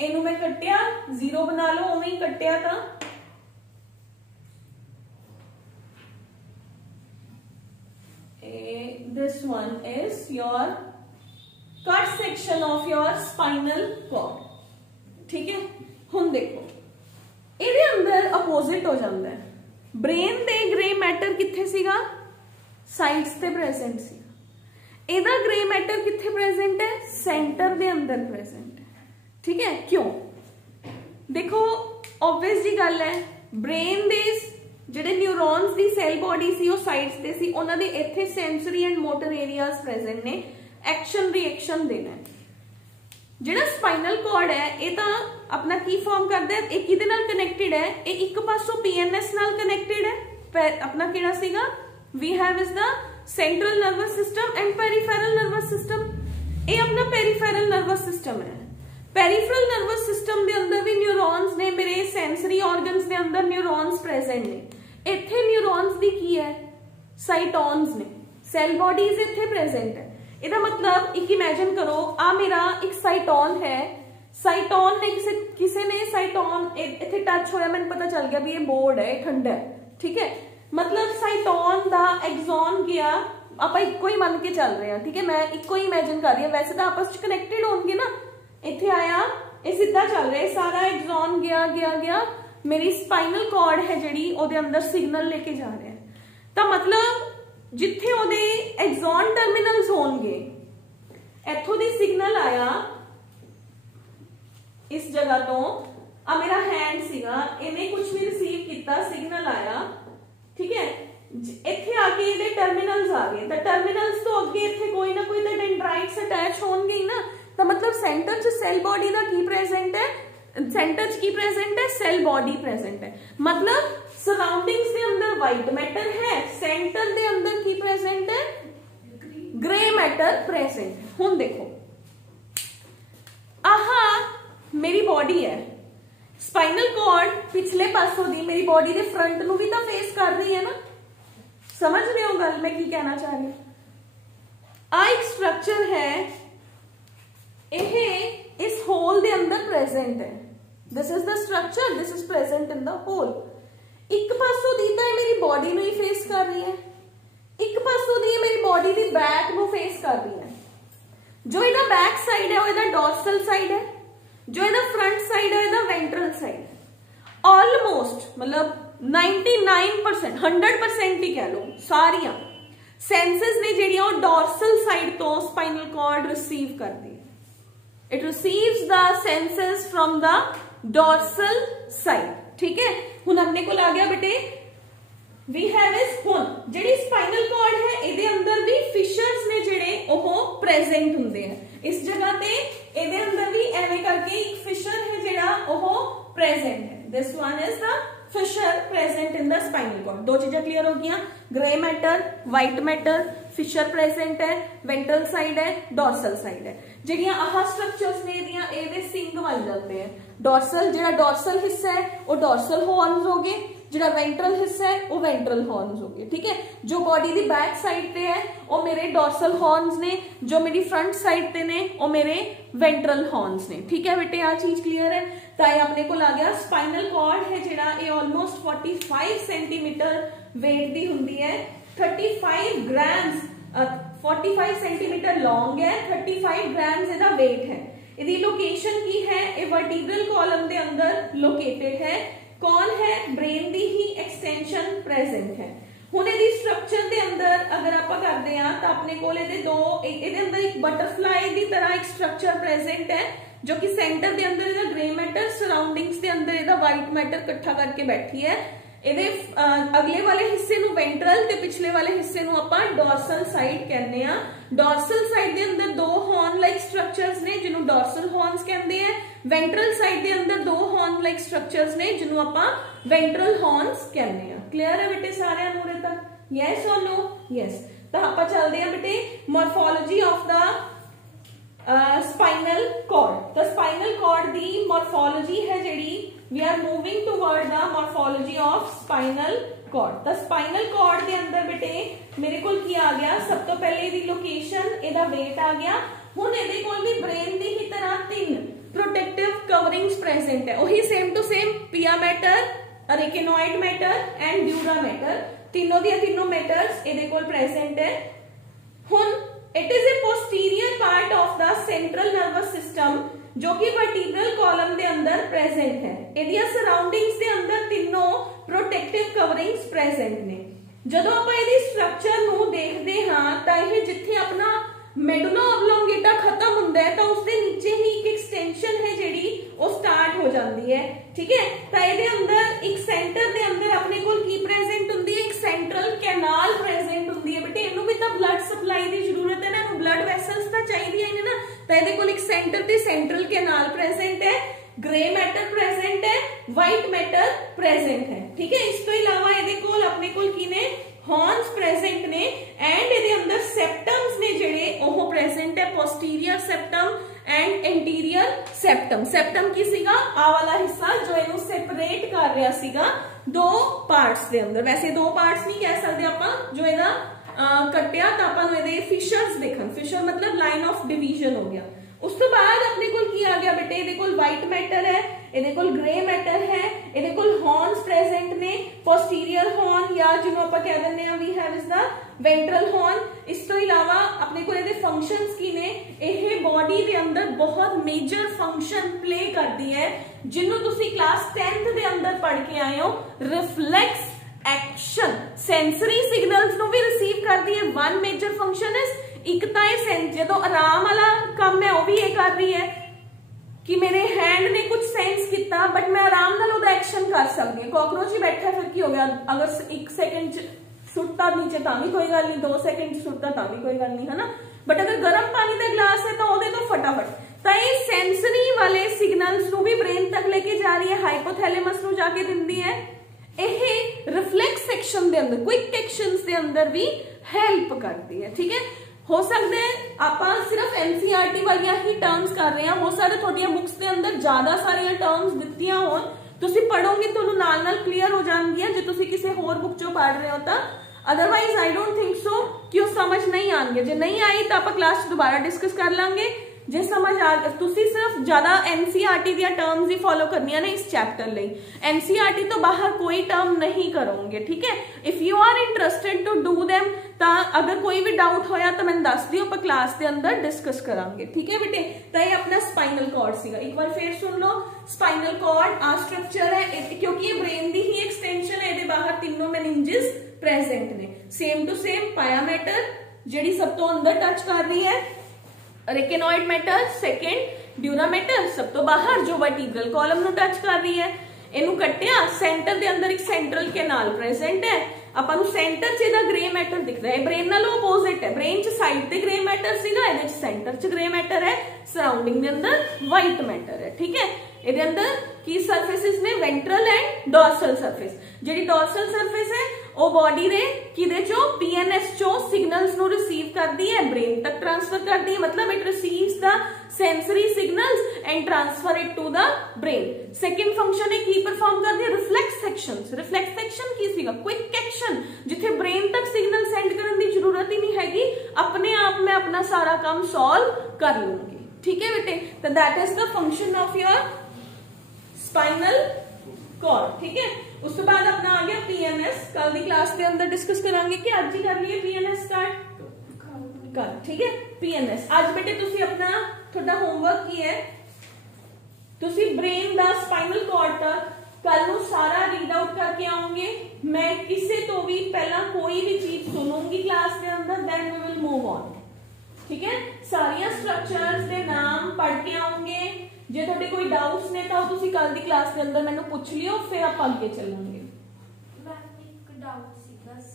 इनू मैं कटिया, जीरो बना लो, उवें ही कटिया था, this one is your cut section of your spinal cord, ठीक है। हुण देखो इहदे अंदर अपोजिट हो जाता है, ब्रेन दे ग्रे मैटर किथे सीगा, साइड्स ते प्रेजेंट सीगा, इहदा ग्रे मैटर किथे प्रेजेंट है, सेंटर दे अंदर प्रेजेंट है, ठीक है। क्यों, देखो ऑब्वियस जी गल है, ब्रेन दे ਜਿਹੜੇ ਨਿਊਰੋਨਸ ਦੀ ਸੈਲ ਬੋਡੀ ਸੀ ਉਹ ਸਾਈਡਸ ਤੇ ਸੀ, ਉਹਨਾਂ ਦੇ ਇੱਥੇ sensory and motor areas present ਨੇ, ਐਕਸ਼ਨ ਰਿਐਕਸ਼ਨ ਦੇਣਾ। ਜਿਹੜਾ ਸਪਾਈਨਲ ਕੋਰਡ ਹੈ ਇਹ ਤਾਂ ਆਪਣਾ ਕੀ ਫਾਰਮ ਕਰਦਾ ਹੈ, ਇਹ ਕਿਹਦੇ ਨਾਲ ਕਨੈਕਟਡ ਹੈ, ਇਹ ਇੱਕ ਪਾਸੋਂ ਪੀਐਨਐਸ ਨਾਲ ਕਨੈਕਟਡ ਹੈ। ਆਪਣਾ ਕਿਹੜਾ ਸੀਗਾ, we have is the central nervous system and peripheral nervous system, ਇਹ ਆਪਣਾ ਪੈਰੀਫेरल ਨਰਵਸ सिस्टम है। ਪੈਰੀਫेरल ਨਰਵਸ सिस्टम ਦੇ ਅੰਦਰ ਵੀ ਨਿਊਰੋਨਸ ਨੇ, ਮੇਰੇ ਸੈਂਸਰੀ ਆਰਗਨਸ ਦੇ ਅੰਦਰ ਨਿਊਰੋਨਸ ਪ੍ਰੈਜ਼ੈਂਟ ਨੇ। ਇੱਥੇ ਨਿਊਰੋਨਸ ਦੀ ਕੀ ਹੈ, ਸਾइटोन्स ने, ਸੈਲ ਬੋਡੀਜ਼ ਇੱਥੇ ਪ੍ਰੈਜ਼ੈਂਟ ਹੈ। ਇਹਦਾ मतलब एक इमेजिन करो, आ मेरा एक साइटोन है, साइटोन ने किसी ने साइटोन इत्थे टच होया, मैंने पता चल गया भी ये बोर्ड है, ठंडा है, ठीक है। मतलब साइटोन दा एक्सॉन गया, आप इको ही मन के चल रहे हैं, ठीक है, मैं इको ही इमेजिन कर रही हूँ, वैसे तो आपस में कनेक्टेड होंगे ना। इत्थे आया, ये सीधा चल रहा है, सारा एक्सॉन गया गया गया, मेरी स्पाइनल कॉर्ड है जिहड़ी ओदे अंदर सिग्नल लेके जा रहा है। तो मतलब जिथे ओदे एक्सॉन टर्मिनल्स होंगे, इथों दी सिग्नल आया इस जगह तो, आ मेरा हैंड सीगा, इन्हें कुछ भी रिसीव किया, सिग्नल आया, ठीक है। इत्थे आके इहदे टर्मिनल्स आ गए, तो टर्मिनल्स तो अगे इत्थे कोई ना कोई तो डेंड्राइट्स अटैच होंगे ही ना। तो मतलब सेंटर च सेल बॉडी दा की प्रेजेंट है, सेंटर च की प्रेजेंट है, सेल बॉडी प्रेजेंट है। मतलब सराउंडिंग्स के अंदर व्हाइट मैटर है, सेंटर के अंदर की प्रेजेंट है, ग्रे मैटर प्रेजेंट। हुण देखो आहा मेरी बॉडी है, स्पाइनल कॉर्ड पिछले पासों दी मेरी बॉडी के फ्रंट नू भी तो फेस कर रही है ना, समझ रहे हो गल मैं की कहना चाह रही हूं। आ एक स्ट्रक्चर है, यह इस होल दे अंदर प्रेजेंट है, this is the structure, this is present in the hole. एक पासों दी तो मेरी बॉडी नू ही फेस कर रही है, एक पासों दी मेरी बॉडी दी बैक नू फेस कर रही है। जो इहदा बैक साइड है वो इहदा डॉर्सल साइड है, जो इहदा फ्रंट साइड है इहदा वेंट्रल साइड है। ऑलमोस्ट मतलब 99% 100% ही कह लो, सारियां सेंसेस ने जिहड़ियां वो डॉर्सल साइड तो स्पाइनल कॉर्ड रिसीव करती है। It receives the senses from the dorsal side, ठीक है। हुण अपने को आ गया बेटे वी हैव इज, हुण जिहड़ी स्पाइनल कॉर्ड है इहदे अंदर भी फिशर्स ने जिहड़े ओह प्रेजेंट हुंदे हैं। इस जगह ते इहदे अंदर भी एवें करके एक फिशर है जिहड़ा ओह प्रेजेंट है। This one is the fissure present in the spinal cord. दो चीजें क्लियर हो गई, grey matter, white matter, fissure present है, वेंट्रल साइड है, डॉर्सल साइड है। जिहड़ियां आह स्ट्रक्चर्स ने इहदियां इहदे सिंग बन जाते हैं। डॉर्सल जिहड़ा डॉर्सल हिस्सा है वो डॉर्सल हॉर्न्स हो गए, जिहड़ा वेंट्रल हिस्सा है वो वेंट्रल हॉर्न्स हो गए, ठीक है। जो बॉडी दी बैक साइड पे है वो मेरे डॉर्सल हॉर्न्स ने, जो मेरी फ्रंट साइड पे ने वो मेरे वेंट्रल हॉर्न्स ने, ठीक है बेटे। आ चीज क्लियर है। तो ये अपने को आ गया स्पाइनल कॉर्ड है जिहड़ा ये ऑलमोस्ट 45 सेंटीमीटर वेट दी हुंदी है, 35 ग्राम्स 45 सेंटीमीटर लॉन्ग है, 35 ग्राम्स इहदा वेट है। इहदी लोकेशन की है, ये वर्टिब्रल कॉलम दे अंदर लोकेटेड है। कौन है, ब्रेन दी ही एक्सटेंशन प्रेजेंट है। हुण इहदी स्ट्रक्चर दे अंदर अगर आप करते हैं तो अपने कोल इहदे दो, इहदे अंदर एक बटरफ्लाई दी तरह एक स्ट्रक्चर प्रेजेंट है, जो कि सेंटर दे अंदर इहदा ग्रे मैटर, सराउंडिंग्स दे अंदर इहदा व्हाइट मैटर इकट्ठा करके बैठी है। इहदे अगले वाले हिस्से नू वेंट्रल ते पिछले वाले हिस्से नू आपां डॉर्सल साइड कहने आ। ਆ ਡੋਰਸਲ ਸਾਈਡ ਦੇ ਅੰਦਰ ਦੋ ਹੌਰਨ ਲਾਈਕ ਸਟਰਕਚਰਸ ਨੇ ਜਿਹਨੂੰ ਡੋਰਸਲ ਹੌਰਨਸ ਕਹਿੰਦੇ ਆ, ਵੈਂਟਰਲ ਸਾਈਡ ਦੇ ਅੰਦਰ ਦੋ ਹੌਰਨ ਲਾਈਕ ਸਟਰਕਚਰਸ ਨੇ ਜਿਹਨੂੰ ਆਪਾਂ ਵੈਂਟਰਲ ਹੌਰਨਸ ਕਹਿੰਦੇ ਆ। ਕਲੀਅਰ ਹੈ ਬੇਟੇ ਸਾਰਿਆਂ ਨੂੰ ਉਰੇ ਤੱਕ? Yes or no? ਯੈਸ। ਤਾਂ ਆਪਾਂ ਚੱਲਦੇ ਆ ਬੇਟੇ morphology of the spinal cord. तो स्पाइनल कॉर्ड दी मॉर्फोलॉजी है जेडी we are moving toward the morphology of spinal cord. तो स्पाइनल कॉर्ड के अंदर बेटे मेरे को की आ गया सब तो पहले दी लोकेशन एदा वेट आ गया। हुण इहदे कोल भी ब्रेन दी ही तरह तीन प्रोटेक्टिव कवरिंग्स प्रेजेंट है, वही same to same pia matter, arachnoid matter and dura matter, तीनों दी तीनों मैटर्स इहदे कोल प्रेजेंट है। हुण it is a posterior part of the central nervous system जो कि वर्टिब्रल कॉलम दे अंदर प्रेजेंट है। इहदियां सराउंडिंग्स दे अंदर तीनों प्रोटेक्टिव कवरिंग्स प्रेजेंट ने। जदों आपां इहदी स्ट्रक्चर नूं देखदे हां तां इह जिथे अपना मेडुला ऑब्लोंगेटा खत्म हुंदा है तां उसदे नीचे ही एक एक्सटेंशन है जिहड़ी वो स्टार्ट हो जाती है। ठीक है, तां इहदे अंदर एक सेंटर दे अंदर अपने कोल की प्रेजेंट हुंदी है, एक सेंट्रल कैनाल प्रेजेंट हुंदी है। बेटे इहनूं भी तां ब्लड सप्लाई दी जरूरत है ना, ब्लड वैसल्स तां चाहिए ही ना, तां इहदे कोल एक सेंटर ते सेंट्रल कैनाल प्रेजेंट है, ग्रे मैटर प्रेजेंट है, व्हाइट मैटर प्रेजेंट है। ठीक है, इस तो इलावा इहदे कोल अपने कोल की ने हॉर्न्स प्रेजेंट ने एंड इहदे अंदर सेप्टम्स ने जेड़े ओह प्रेजेंट है, posterior septum and anterior septum. Septum की सीगा आ वाला हिस्सा जो इहनूं सेपरेट कर रहा सीगा दो पार्ट्स दे अंदर। वैसे दो पार्ट्स नहीं कह सकते आपां, जो इहदा कट्टिया तां आपां नूं इहदे फिशर्स देखण, फिशर मतलब लाइन ऑफ डिवीजन हो गया। उस तो बाद अपने कोल की आ गया बेटे इहदे कोल व्हाइट मैटर है, इहदे कोल ग्रे मैटर है, इहदे कोल हॉर्न्स प्रेजेंट ने, पोस्टीरियर हॉर्न या जिन्हों आपां कह दिंदे आ we have is the ventral horn. इस तो इलावा अपने कोल इहदे फंक्शंस की ने, यह बॉडी के अंदर बहुत मेजर फंक्शन प्ले करती है जिन्हों तुसी क्लास 10th दे अंदर पढ़ के आए हो। रिफ्लेक्स एक्शन सेंसरी सिग्नल्स नु भी रिसीव करती है। वन मेजर फंक्शन इज एक तो जो आराम वाला काम है वह भी ये कर रही है कि मेरे हैंड ने कुछ सेंस किया बट मैं आराम नाल ओहदा एक्शन कर सकती। कॉकरोच ही बैठा फिर की हो गया, अगर 1 सेकंड सुटता नीचे ता भी कोई गल नहीं, 2 सेकंड सुटता ता भी कोई गल नहीं, है ना। बट अगर गर्म पानी का गिलास है तो ओहदे तो फटाफट। तो ये सेंसरी वाले सिग्नल्स नु भी ब्रेन तक लेके जा रही है, हाइपोथैलेमस नु जाके दिंदी है। यह रिफ्लेक्स एक्शन दे अंदर, क्विक एक्शंस दे अंदर भी हेल्प करती है। ठीक है, हो सकता है आपां सिर्फ एनसीईआरटी वालियां ही टर्म्स कर रहे हैं, हो सकता है थोड़ियां बुक्स के अंदर ज्यादा सारियां टर्म्स दित्तियां होण, तुसी पढ़ोगे तो नाल नाल क्लियर हो जाणगियां जे तुसी किसी होर बुक चों पढ़ रहे हो तां। Otherwise I don't think so कि वो समझ नहीं आएंगे। जे नहीं आई तो आप क्लास दोबारा डिस्कस कर लांगे। जे समझ आ तुसी सिर्फ ज्यादा एनसीईआरटी दी टर्म्स ही फॉलो करनी है इस चैप्टर लई, एनसीईआरटी तो बाहर कोई टर्म नहीं करोगे। ठीक है, if you are interested to do them ता अगर कोई भी डाउट होया तो मैंने दस दियो, आप क्लास के अंदर डिस्कस करांगे। ठीक है बेटे, तो ये अपना स्पाइनल कॉर्ड सीगा। एक बार फिर सुन लो, स्पाइनल कॉर्ड आ स्ट्रक्चर है क्योंकि ये ब्रेन दी ही एक्सटेंशन है, ये बाहर तीनों मेनिंजेस प्रेजेंट ने। सेम टू सेम पाया मैटर जिहड़ी सब तो अंदर टच कर रही है, रेकेनॉइड मैटर सेकेंड, ड्यूरा मैटर सब तो बाहर जो वर्टिब्रल कॉलम नु टच कर रही है। इनू कट्टिया सेंटर दे अंदर एक सेंट्रल कैनाल प्रेजेंट है। ਆਪਾਂ ਨੂੰ सेंटर च ਇਹਦਾ ग्रे मैटर दिखता है, ब्रेन नालों अपोजिट है। ब्रेन च साइड ते ग्रे मैटर सीगा, ਇਹਦੇ ਚ सेंटर च ग्रे मैटर है, सराउंडिंग दे अंदर व्हाइट मैटर है। ठीक है, ਇਹਦੇ अंदर की सरफेसिस ने वेंट्रल एंड डॉर्सल सरफेस। ਜਿਹੜੀ डॉर्सल सरफेस है वो बॉडी दे किदे चो पीएनएस चो सिग्नल्स नु रिसीव करती है, ब्रेन तक ट्रांसफर करती है, मतलब it receives the sensory signals and transfer it to the brain. Second function है की परफॉर्म करती है रिफ्लेक्स एक्शंस। रिफ्लेक्स एक्शन की सीगा क्विक एक्शन, जिथे ब्रेन तक सिग्नल सेंड करने की जरूरत ही नहीं हैगी, अपने आप में अपना सारा काम सॉल्व कर लूंगी। ठीक है बेटे, तो that is the function of your spinal cord. ठीक है, उस तो बाद अपना आ गया पीएनएस। कल की क्लास के अंदर डिस्कस करांगे कि आज ही कर लिए पीएनएस स्टार्ट कल। ठीक है, पीएनएस आज बेटे तुसी अपना थोड़ा होमवर्क की है, तुसी ब्रेन दा स्पाइनल कॉर्ड तक कल नू सारा रीड आउट करके आओगे। मैं किसी तो भी पहला कोई भी चीज सुनूंगी क्लास के अंदर, then we will move on. ठीक है, सारिया स्ट्रक्चर्स के नाम पढ़ के आओगे। जे थोड़े कोई डाउट्स ने तो तुसी कल दी क्लास के अंदर मैंने पूछ लियो, फिर आप आगे चलेंगे। मैम एक डाउट सी बस